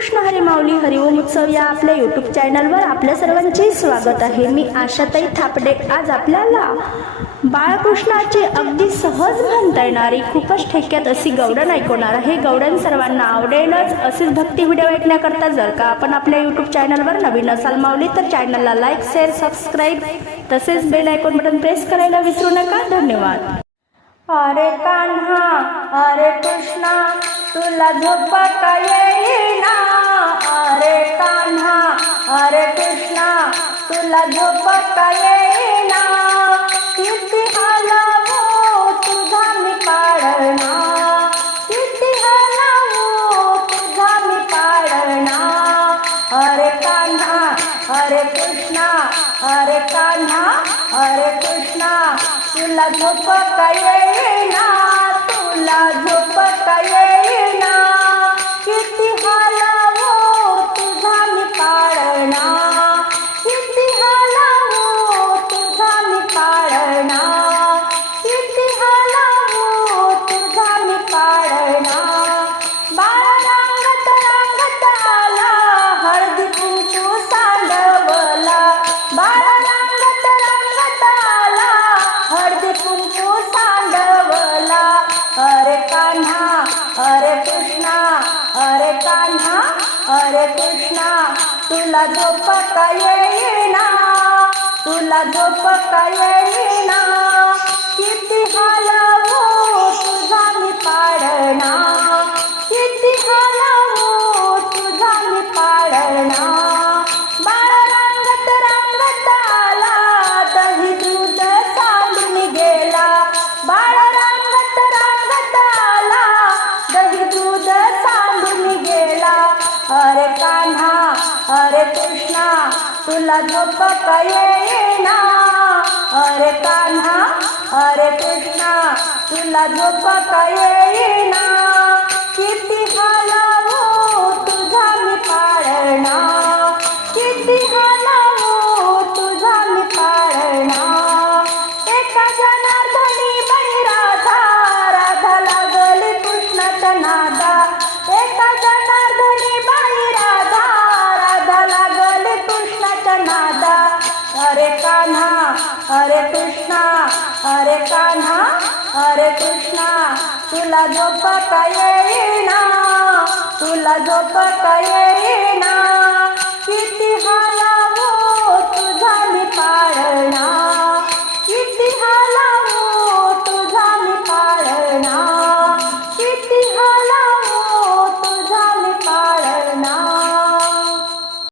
कृष्ण हरी माऊली हरिओम उत्सव या आपल्या यूट्यूब चॅनलवर आपल्या सर्वांचे स्वागत आहे. मी आशाताई थापडे. आज आपल्याला बाळकृष्णाची अगदी सहज म्हणता येणारी खूपच ठेक्यात अशी गवडण ऐकवणार आहे. गवडण सर्वांना आवडेलच. असेच भक्ती व्हिडिओ ऐकण्याकरता जर का आपण आपल्या यूट्यूब चॅनलवर नवीन असाल माऊली तर चॅनलला लाईक शेअर सबस्क्राईब तसेच बेल आयकॉन बटन प्रेस करायला विसरू नका. धन्यवाद. अरे कान्हा अरे कृष्णा तुला झोप येईना. अरे कान्हा अरे कृष्णा तुला झोप येईना. किती हलावो तुझा मी पाळणा किती हलावो तुझा मी पाळणा अरे कान्हा अरे कृष्णा अरे कान्हा. तुला झोपता येईना तुला झोपता येईना. कृष्णा तुला झोपता येईना. तुला झोपता का अरे कृष्णा तुला झोप येईना. अरे कान्हा अरे कृष्णा तुला झोप येईना. किती हलावो तुझा मी पाळणा. किती हलावो तुझा मी पाळणा. एका जनार्दनी हरे कृष्णा हरे कान्हा हरे कृष्णा तुला झोप का येईना तुला झोप येईना.